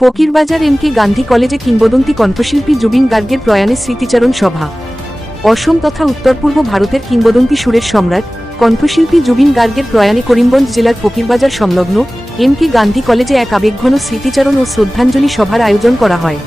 Fakirbazar M K Gandhi কলেজে কিংবদন্তি কণ্ঠশিল্পী জুবিন গার্গের প্রয়াণে স্মৃতিচারণ সভা। অসম তথা উত্তর পূর্ব ভারতের কিংবদন্তি সুরের সম্রাট, কণ্ঠশিল্পী জুবিন গার্গের প্রয়াণে করিমগঞ্জ জেলার ফকিরবাজার সংলগ্ন এম কে গান্ধী কলেজে এক আবেগঘন স্মৃতিচারণ ও শ্রদ্ধাঞ্জলি সভার আয়োজন করা হয়।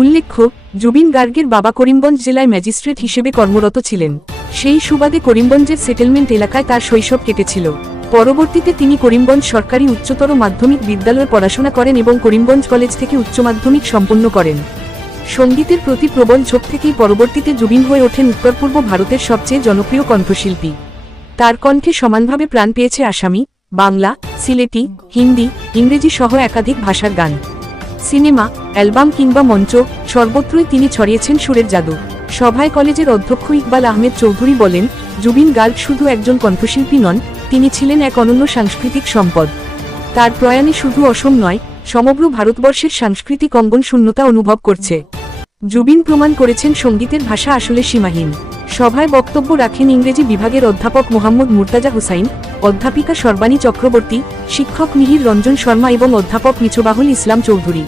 উল্লেখ্য, জুবিন গার্গের বাবা করিমগঞ্জ জেলায় ম্যাজিস্ট্রেট হিসেবে কর্মরত ছিলেন। সেই সুবাদে করিমগঞ্জের সেটেলমেন্ট এলাকায় তার শৈশব কেটেছিল। পরবর্তীতে তিনি করিমগঞ্জ সরকারি উচ্চতর মাধ্যমিক বিদ্যালয়ে পড়াশোনা করেন এবং করিমগঞ্জ কলেজ থেকে উচ্চ মাধ্যমিক সম্পন্ন করেন। সঙ্গীতের প্রতি প্রবল ঝোঁক থেকেই পরবর্তীতে জুবিন হয়ে ওঠেন উত্তর পূর্ব ভারতের সবচেয়ে জনপ্রিয় কণ্ঠশিল্পী। তার কণ্ঠে সমানভাবে প্রাণ পেয়েছে আসামি, বাংলা, সিলেটি, হিন্দি, ইংরেজি সহ একাধিক ভাষার গান। সিনেমা, অ্যালবাম কিংবা মঞ্চ সর্বত্রই তিনি ছড়িয়েছেন সুরের জাদু। সভায় কলেজের অধ্যক্ষ ইকবাল আহমেদ চৌধুরী বলেন, জুবিন গার্গ শুধু একজন কণ্ঠশিল্পী নন তিনি ছিলেন এক অনন্য সাংস্কৃতিক সম্পদ। তার প্রয়াণে শুধু অসম নয়, সমগ্র ভারতবর্ষের সাংস্কৃতিক অঙ্গন শূন্যতা অনুভব করছে। জুবিন প্রমাণ করেছেন সঙ্গীতের ভাষা আসলে সীমাহীন। সভায় বক্তব্য রাখেন ইংরেজি বিভাগের অধ্যাপক মোহাম্মদ মুর্তাজা হুসাইন, অধ্যাপিকা সর্বাণী চক্রবর্তী, শিক্ষক মিহির রঞ্জন শর্মা এবং অধ্যাপক মিছবাহুল ইসলাম চৌধুরী।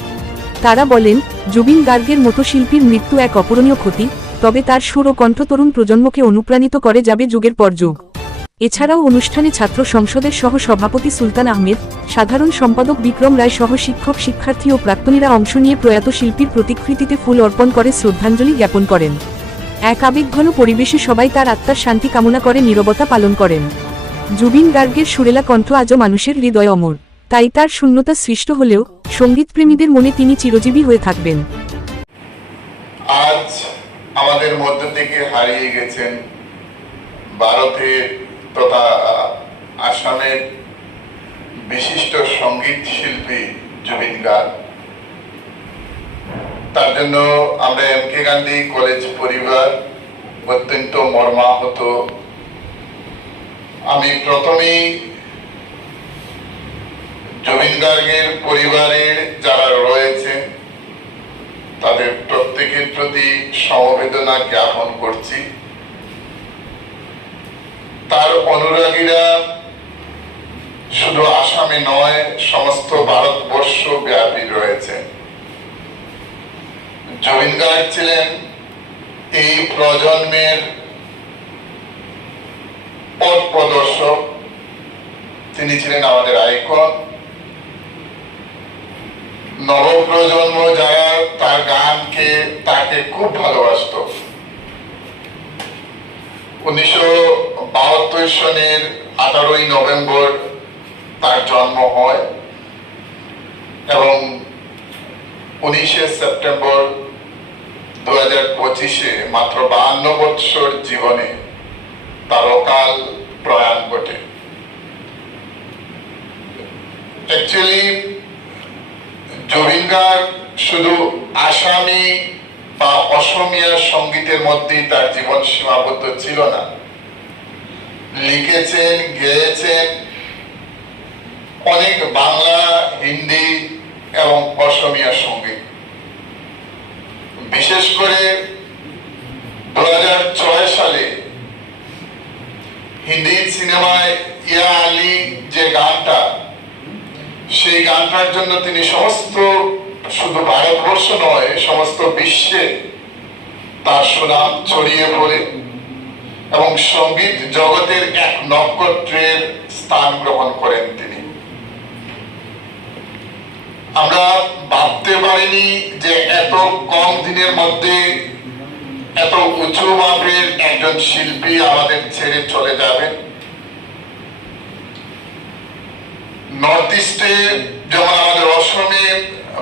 তারা বলেন, জুবিন গার্গের মতো শিল্পীর মৃত্যু এক অপূরণীয় ক্ষতি, তবে তার সুর ও কণ্ঠ তরুণ প্রজন্মকে অনুপ্রাণিত করে যাবে যুগের পর যুগ। এছাড়াও অনুষ্ঠানে ছাত্র সংসদের সহ সভাপতি সুলতান আহমেদ, সাধারণ সম্পাদক বিক্রম রায় সহ শিক্ষক, শিক্ষার্থী ও প্রাক্তনীরা অংশ নিয়ে প্রয়াত শিল্পীর প্রতিকৃতিতে ফুল অর্পণ করে শ্রদ্ধাঞ্জলি জ্ঞাপন করেন। এক আবেগঘন পরিবেশে সবাই তার আত্মার শান্তি কামনা করে নীরবতা পালন করেন। জুবিন গার্গের সুরেলা কণ্ঠ আজও মানুষের হৃদয় অমর। তাই তার শূন্যতা সৃষ্ট হলেও সঙ্গীতপ্রেমীদের মনে তিনি চিরজীবী হয়ে থাকবেন। আজ আমাদের মধ্য থেকে হারিয়ে গেছেন ভারতের তথা আসামের বিশিষ্ট সংগীত শিল্পী জুবিন গার্গ তার জন্য আমরা এম কে গান্ধী কলেজ পরিবার অত্যন্ত মর্মাহত। আমি প্রথমেই জুবিন গার্গের পরিবারের যারা রয়েছে, তাদের প্রত্যেকের প্রতি সমবেদনা জ্ঞাপন করছি। তার অনুরাগীরা শুধু আসামে নয়, সমস্ত ভারতবর্ষ ব্যাপী রয়েছে। জবিন গার্গ ছিলেন এই প্রজন্মের পথ প্রদর্শক। তিনি ছিলেন আমাদের আইকন। নবপ্রজন্ম যারা তার গানকে, তাকে খুব ভালোবাসত। উনিশশো বাহাত্তর সনের আঠারোই নভেম্বর তার জন্ম হয় এবং উনিশে সেপ্টেম্বর দু হাজার পঁচিশে মাত্র বাহান্ন বৎসর জীবনে তার অকাল প্রয়াণ ঘটে। অ্যাকচুয়ালি জবিন শুধু আসামি বা অসমীয়া সঙ্গীতের মধ্যেই তার জীবন সীমাবদ্ধ ছিল না। লিখেছেন, গেয়েছেন অনেক বাংলা, হিন্দি এবং অসমিয়া সংগীত। বিশেষ করে দু সালে হিন্দি সিনেমায় ইয়া আলী যে গানটা, সেই গানটার জন্য তিনি সমস্ত, শুধু ভারতবর্ষ নয়, সমস্ত বিশ্বে তার সুনাম ছড়িয়ে পড়ে। এবং সংগীত জগতের এক নক্ষত্রের স্থান গ্রহণ করেন তিনি। আমরা ভাবতে পারিনি যে এত কম দিনের মধ্যে এত উঁচু মাপের একজন শিল্পী আমাদের ছেড়ে চলে যাবেন। নর্থ ইস্টে যেমন আমাদের অসমে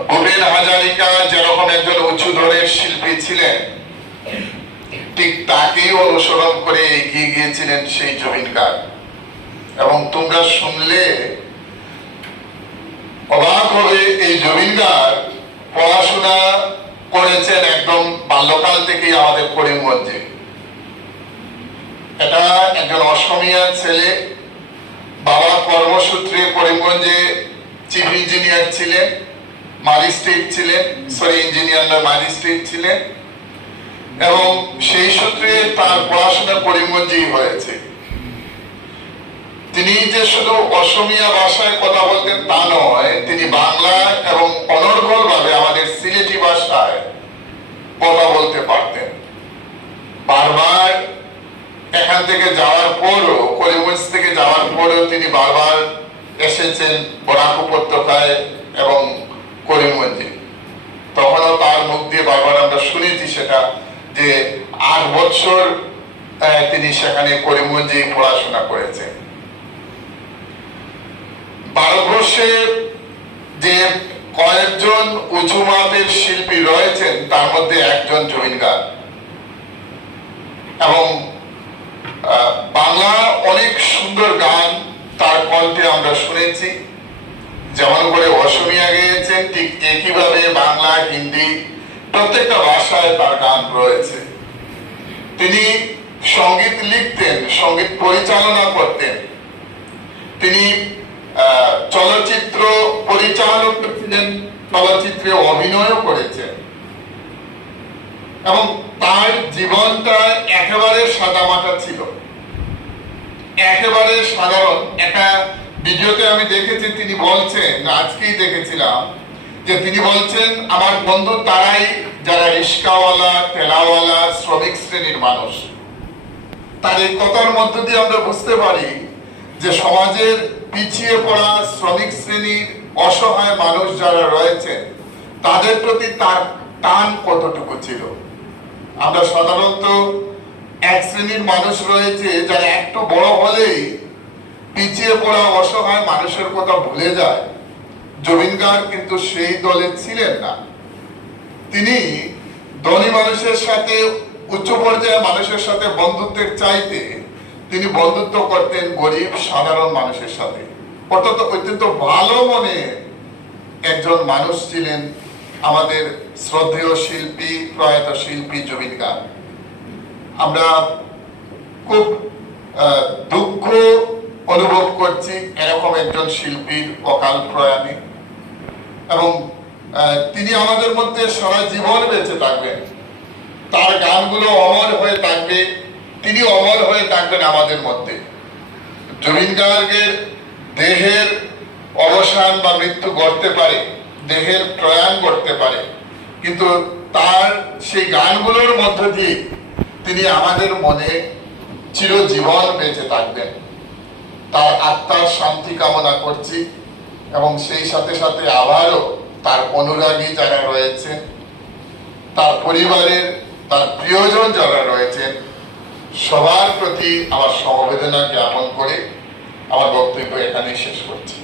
ভূপেন হাজারিকা যেরকম একজন উঁচু ধরের শিল্পী ছিলেন ঠিক তাকেই অনুসরণ করে এগিয়ে গিয়েছিলেন সেই জমিন গান এবং তোমরা শুনলে অবাক হবে, এই জমিনদার পড়াশোনা করেছেন একদম বাল্যকাল থেকেই আমাদের করিমগঞ্জে এটা একজন অসমিয়া ছেলে, বাবা কর্মসূত্রে করিমগঞ্জে চিফ ইঞ্জিনিয়ার ছিলেন, ম্যাজিস্ট্রেট ছিলেন, সরি, ইঞ্জিনিয়ার না ম্যাজিস্ট্রেট ছিলেন। এবং সেই সূত্রে তার পড়াশোনা পরিমঞ্জি হয়েছে। তিনি যে শুধু অসমিয়া ভাষায় কথা বলতেন তা নয়, তিনি বাংলা এবং অনর্গল ভাবে আমাদের সিলেটি ভাষায় কথা বলতে পারতেন। বারবার এখান থেকে যাওয়ার পরও, করিমগঞ্জ থেকে যাওয়ার পরও তিনি বারবার এসেছেন বরাক উপত্যকায় এবং করিমগঞ্জে। তখনও তার মুখ দিয়ে বারবার আমরা শুনেছি সেটা যে আট বছর তিনি সেখানে করিমগঞ্জে পড়াশোনা করেছেন। ভারতবর্ষে যে কয়েকজন উঁচু মাপের শিল্পী রয়েছেন, তার মধ্যে একজন জমিন এবং বাংলা অনেক সুন্দর গান তার কণ্ঠে আমরা শুনেছি। যেমন করে অসমীয়া গেয়েছেন, ঠিক একইভাবে বাংলা, হিন্দি প্রত্যেকটা ভাষায় তার গান রয়েছে। তিনি সংগীত লিখতেন, সংগীত পরিচালনা করতেন। তিনি চলচ্চিত্র পরিচালক ছিলেন, চলচ্চিত্রে অভিনয়ও করেছেন। এবং তার জীবনটা একেবারে সাদামাটা ছিল। একেবারে সাধারণ। একটা ভিডিওতে আমি দেখেছি, তিনি বলছেন, আজকেই দেখেছিলাম যে তিনি বলছেন, আমার বন্ধু তারাই যারা রিস্কাওয়ালা, ঠেলাওয়ালা, শ্রমিক শ্রেণির মানুষ। তার এই কথার মধ্য দিয়ে আমরা বুঝতে পারি যে সমাজের পিছিয়ে পড়া শ্রমিক শ্রেণির অসহায় মানুষ যারা রয়েছেন তাদের প্রতি তার টান কতটুকু ছিল? আমরা সাধারণত এক শ্রেণির মানুষ রয়েছে যারা একটু বড় হলেই পিছিয়ে পড়া অসহায় মানুষের কথা ভুলে যায়। জমিনগার কিন্তু সেই দলে ছিলেন না। তিনি ধনী মানুষের সাথে, উচ্চ পর্যায়ের মানুষের সাথে বন্ধুত্বের চাইতে তিনি বন্ধুত্ব করতেন গরিব, সাধারণ মানুষের সাথে। অত্যন্ত অত্যন্ত ভালো মনে একজন মানুষ ছিলেন আমাদের শ্রদ্ধেয় শিল্পী, প্রয়াত শিল্পী জমিন গান আমরা খুব দুঃখ অনুভব করছি এরকম একজন শিল্পীর অকাল প্রয়াণে। এবং তিনি আমাদের মধ্যে সারা জীবন বেঁচে থাকবেন। তার গানগুলো অমর হয়ে থাকবে, তিনি অমর হয়ে থাকবেন আমাদের মধ্যে। জমিন গার্গের দেহের অবসান বা মৃত্যু ঘটতে পারে, দেহের প্রয়াণ করতে পারে, কিন্তু তার সেই গানগুলোর মধ্য দিয়ে তিনি আমাদের মনে চিরজীবন বেঁচে থাকবেন। তার আত্মার শান্তি কামনা করছি এবং সেই সাথে সাথে আবারও তার অনুরাগী যারা রয়েছে তার পরিবারের, তার প্রিয়জন যারা রয়েছেন, সবার প্রতি আমার সমবেদনা জ্ঞাপন করে আমার বক্তব্য এখানে শেষ করছি।